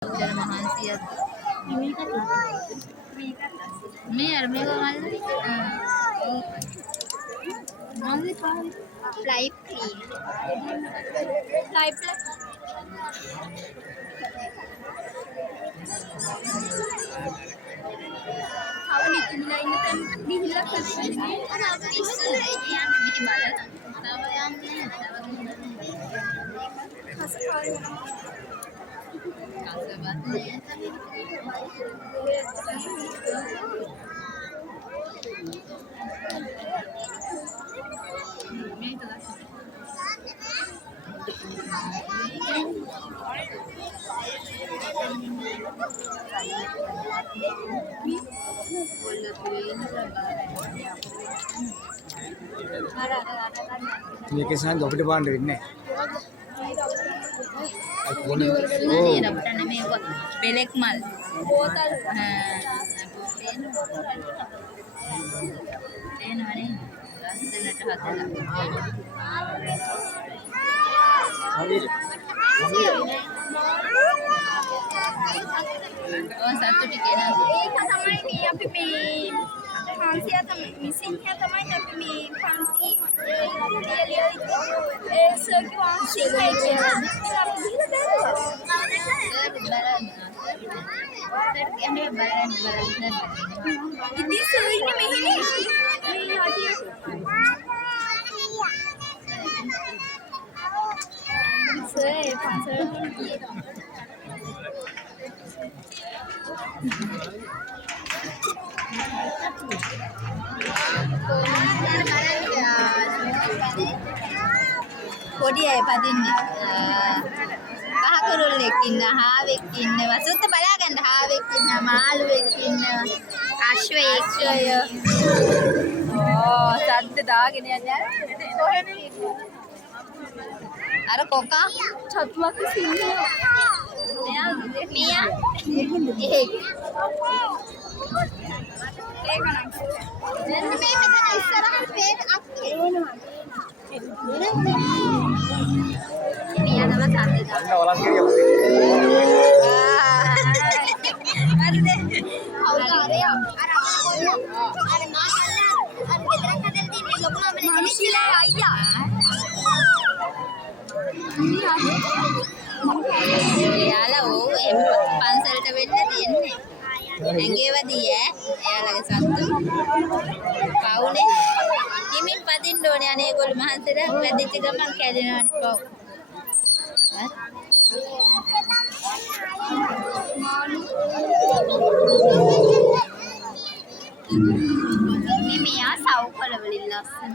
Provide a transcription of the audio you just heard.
Cara mahansiat. May army ko mal. Only five. Light green. Light black. How many in the gihilla කරන්නේ අර ඉස්සර කියන්නේ මෙහි බලලා තව යන්නේ මේකේ සාන්ද අපිට බලන්න වෙන්නේ නැහැ. අපිට නෙමෙයි බෙලෙක් මල්. බෝතල් එනවනේ. ලස්සනට හදලා. ඔය සතුටු කෙනා. ඒක තමයි මේ අපි මේ පන්සිය තමයි මිසින් හැ තමයි අපි මේ පන්ති ඒ සර් කිව්වා සිංහයි කියලා. ඉතින් සර් ඉන්නේ මෙහෙනේ. මේ හදිය. සර් පන්සල් පොඩි අය පදින්නේ. කහ කුරුල්ලෙක් ඉන්නවා, හාවෙක් ඉන්නවා. සුත්ත බලාගන්න හාවෙක් ඉන්නවා, මාළුවෙක් ඉන්නවා. අශ්වයෙක්. ඕ සද්ද දාගෙන යන්නේ. අර කොකා චතුවක් සිංහය. මියා ඒක ඒක නම්. මෙන්න මේ මෙතන ඉස්සරහට පේන අක්කේ. මියා තමයි සද්ද දාන්නේ. වලංගිරිය හවුලාරේ අර මාකල්ලා අර ගෙදරක් හදලා තියෙන ලොකුම මිනිස්ලා අයියා. එයාලා ඕව පන්සලට වෙන්න තියෙන්නේ. ඇඟේවදී එයාලගේ සත්තු. පවුනේ. හිමින් පදින්න ඕනේ අනේ ඒගොල්ලෝ මහන්සියලා වැදිච්ච ගමන් කැඩෙනවනේ පව්. මේ මියා සව් කොළ වලින් ලස්සන.